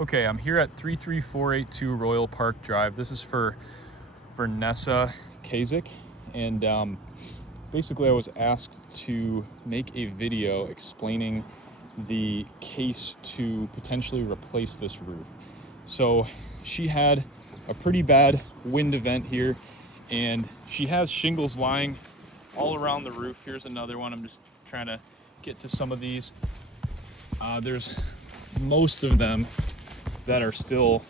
Okay, I'm here at 33482 Royal Park Drive. This is for Vernesa Kazić, and basically I was asked to make a video explaining the case to potentially replace this roof. So she had a pretty bad wind event here, and she has shingles lying all around the roof. Here's another one. I'm just trying to get to some of these. There's most of them that are still,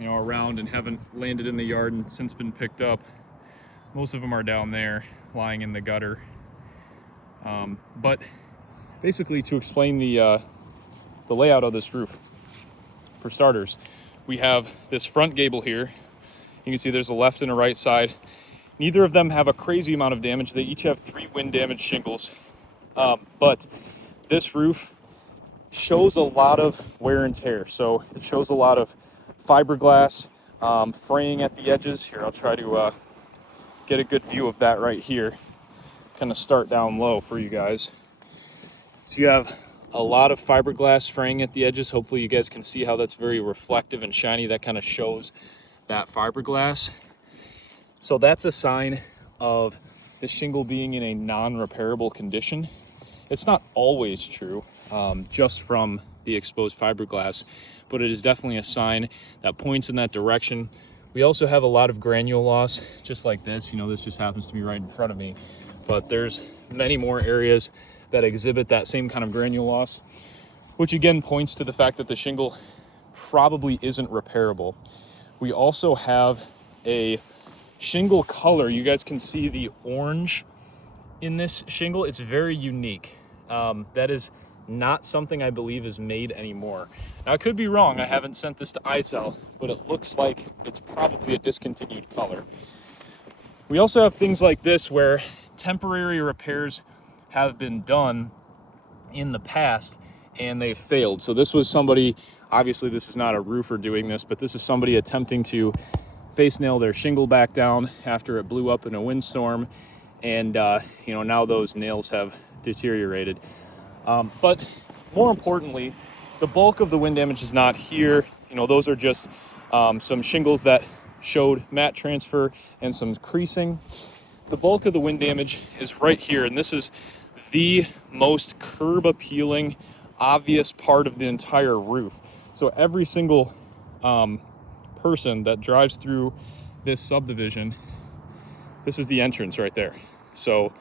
around and haven't landed in the yard and since been picked up. Most of them are down there lying in the gutter. But basically, to explain the layout of this roof, for starters, we have this front gable here. You can see there's a left and a right side. Neither of them have a crazy amount of damage. They each have 3 wind damage shingles. But this roof shows a lot of wear and tear. So it shows a lot of fiberglass fraying at the edges. Here, I'll try to get a good view of that right here. Kind of start down low for you guys. So you have a lot of fiberglass fraying at the edges. Hopefully you guys can see how that's very reflective and shiny. That kind of shows that fiberglass. So that's a sign of the shingle being in a non-repairable condition. It's not always true, just from the exposed fiberglass, but it is definitely a sign that points in that direction. We also have a lot of granule loss, just like this. This just happens to be right in front of me, but there's many more areas that exhibit that same kind of granule loss, which again points to the fact that the shingle probably isn't repairable. We also have a shingle color. You guys can see the orange in this shingle. It's very unique. That is not something I believe is made anymore. Now, I could be wrong. I haven't sent this to ITEL, but it looks like it's probably a discontinued color. We also have things like this where temporary repairs have been done in the past and they've failed. So this was somebody, obviously this is not a roofer doing this, but this is somebody attempting to face nail their shingle back down after it blew up in a windstorm. And, now those nails have deteriorated. But more importantly, the bulk of the wind damage is not here. Those are just some shingles that showed mat transfer and some creasing. The bulk of the wind damage is right here, and this is the most curb appealing, obvious part of the entire roof. So every single person that drives through this subdivision, this is the entrance right there. So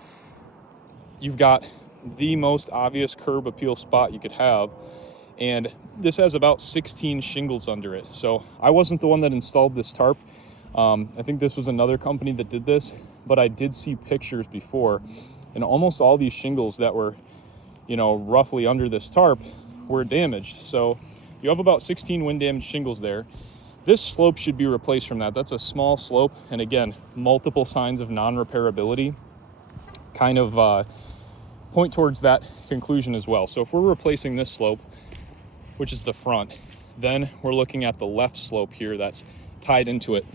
you've got the most obvious curb appeal spot you could have, and this has about 16 shingles under it. So I wasn't the one that installed this tarp. I think this was another company that did this, but I did see pictures before, and almost all these shingles that were, roughly under this tarp were damaged. So you have about 16 wind damage shingles there. This slope should be replaced from that. That's a small slope, and again, multiple signs of non-repairability kind of point towards that conclusion as well. So if we're replacing this slope, which is the front, then we're looking at the left slope here that's tied into it.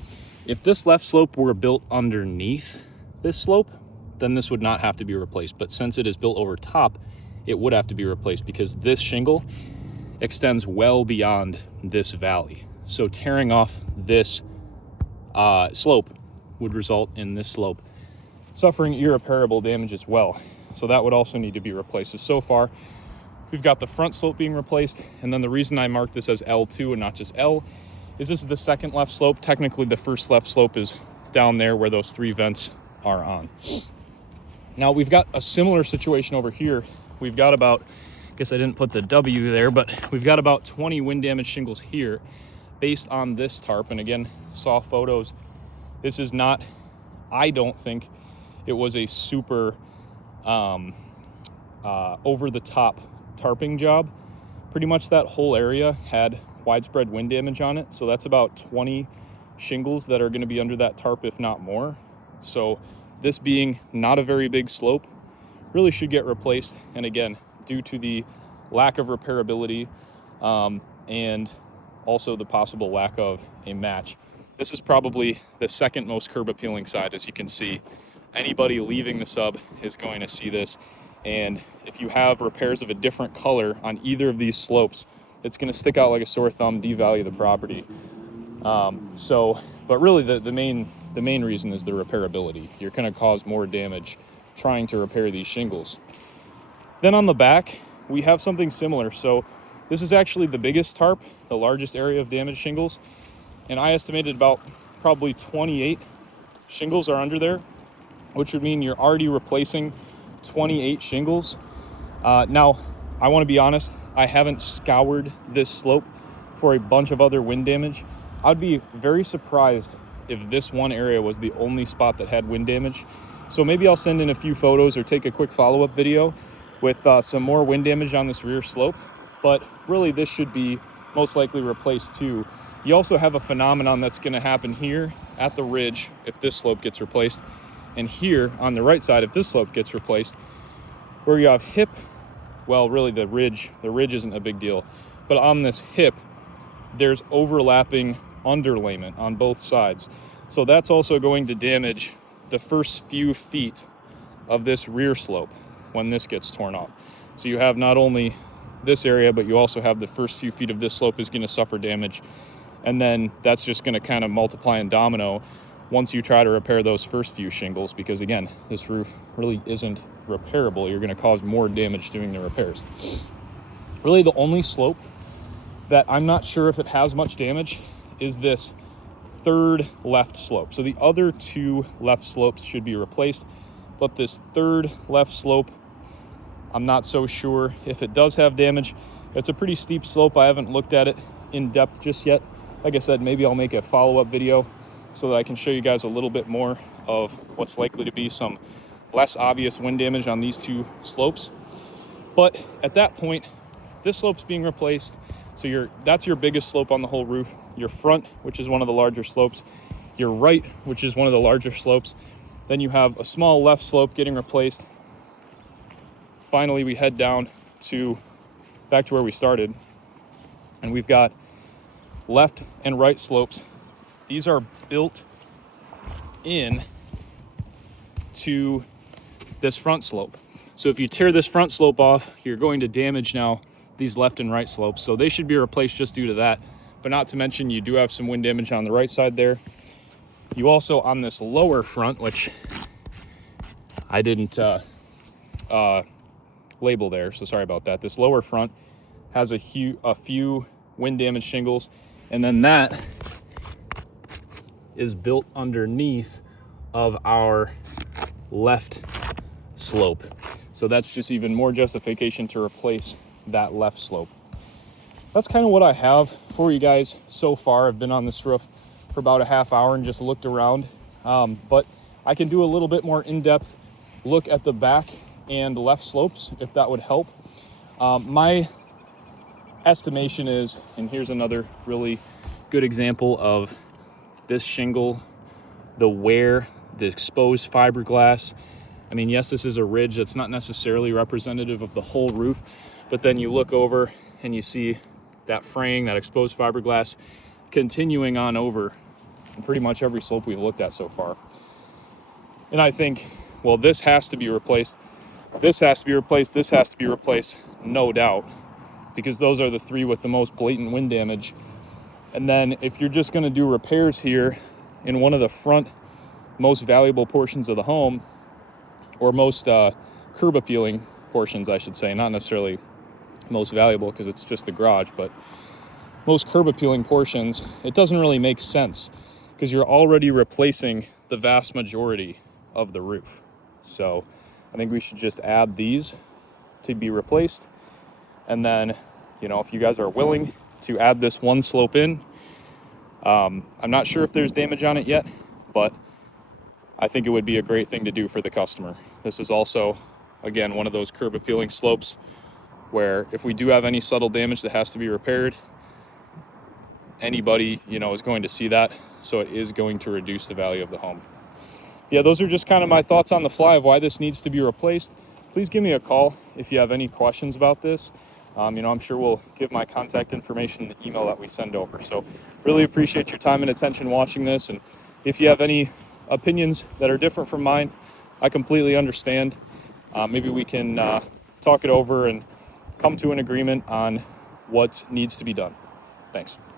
If this left slope were built underneath this slope, then this would not have to be replaced. But since it is built over top, it would have to be replaced because this shingle extends well beyond this valley. So tearing off this slope would result in this slope suffering irreparable damage as well. So that would also need to be replaced. So far, we've got the front slope being replaced. And then the reason I marked this as L2 and not just L is this is the second left slope. Technically, the first left slope is down there where those 3 vents are on. Now, we've got a similar situation over here. We've got about, I guess I didn't put the W there, but we've got about 20 wind damage shingles here based on this tarp. And again, saw photos. This is not, I don't think it was a super over the top tarping job. Pretty much that whole area had widespread wind damage on it. So that's about 20 shingles that are going to be under that tarp, if not more. So this being not a very big slope really should get replaced. And again, due to the lack of repairability and also the possible lack of a match, this is probably the second most curb appealing side. As you can see, anybody leaving the sub is going to see this. And if you have repairs of a different color on either of these slopes, it's going to stick out like a sore thumb, devalue the property. But really the main reason is the repairability. You're going to cause more damage trying to repair these shingles. Then on the back, we have something similar. So this is actually the biggest tarp, the largest area of damaged shingles. And I estimated about probably 28 shingles are under there, which would mean you're already replacing 28 shingles. Now, I want to be honest, I haven't scoured this slope for a bunch of other wind damage. I'd be very surprised if this one area was the only spot that had wind damage. So maybe I'll send in a few photos or take a quick follow-up video with some more wind damage on this rear slope. But really, this should be most likely replaced too. You also have a phenomenon that's going to happen here at the ridge if this slope gets replaced, and here on the right side if this slope gets replaced, where you have hip, well, really the ridge isn't a big deal, but on this hip, there's overlapping underlayment on both sides. So that's also going to damage the first few feet of this rear slope when this gets torn off. So you have not only this area, but you also have the first few feet of this slope is going to suffer damage. And then that's just going to kind of multiply and domino once you try to repair those first few shingles, because again, this roof really isn't repairable. You're going to cause more damage doing the repairs. Really, the only slope that I'm not sure if it has much damage is this third left slope. So the other two left slopes should be replaced, but this third left slope, I'm not so sure if it does have damage. It's a pretty steep slope. I haven't looked at it in depth just yet. Like I said, maybe I'll make a follow-up video so that I can show you guys a little bit more of what's likely to be some less obvious wind damage on these two slopes. But at that point, this slope's being replaced. So that's your biggest slope on the whole roof. Your front, which is one of the larger slopes. Your right, which is one of the larger slopes. Then you have a small left slope getting replaced. Finally, we head down back to where we started. And we've got left and right slopes. These are built in to this front slope. So if you tear this front slope off, you're going to damage now these left and right slopes. So they should be replaced just due to that. But not to mention, you do have some wind damage on the right side there. You also, on this lower front, which I didn't label there, so sorry about that. This lower front has a few wind damage shingles, and then that is built underneath of our left slope. So that's just even more justification to replace that left slope. That's kind of what I have for you guys so far. I've been on this roof for about a half hour and just looked around, but I can do a little bit more in-depth look at the back and left slopes if that would help. My estimation is, and here's another really good example of this shingle, the wear, the exposed fiberglass. I mean, yes, this is a ridge that's not necessarily representative of the whole roof, but then you look over and you see that fraying, that exposed fiberglass continuing on over pretty much every slope we've looked at so far. And I think, well, this has to be replaced. This has to be replaced. This has to be replaced, no doubt, because those are the three with the most blatant wind damage. And then if you're just going to do repairs here in one of the front most valuable portions of the home, or most curb appealing portions, I should say, not necessarily most valuable because it's just the garage, but most curb appealing portions, it doesn't really make sense because you're already replacing the vast majority of the roof. So I think we should just add these to be replaced. And then, if you guys are willing to add this one slope in, I'm not sure if there's damage on it yet, but I think it would be a great thing to do for the customer. This is also, again, one of those curb appealing slopes where if we do have any subtle damage that has to be repaired, anybody, is going to see that. So it is going to reduce the value of the home. Yeah, those are just kind of my thoughts on the fly of why this needs to be replaced. Please give me a call if you have any questions about this. I'm sure we'll give my contact information in the email that we send over. So really appreciate your time and attention watching this. And if you have any opinions that are different from mine, I completely understand. Maybe we can talk it over and come to an agreement on what needs to be done. Thanks.